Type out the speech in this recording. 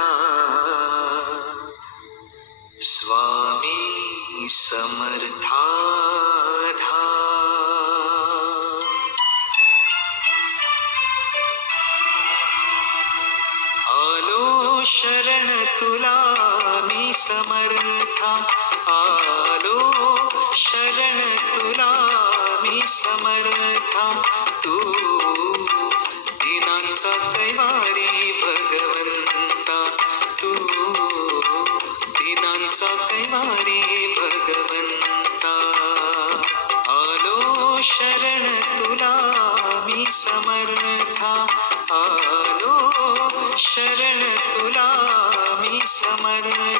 समर्था स्वामी समर्था आलो शरण तुला मी समर्था आलो शरण तुला मी समर्था तू दीनांचा कैवारी भगवंता तू दीनांचा कैवारी भगवंता आलो शरण तुला मी समर्था आलो शरण तुला मी समर्था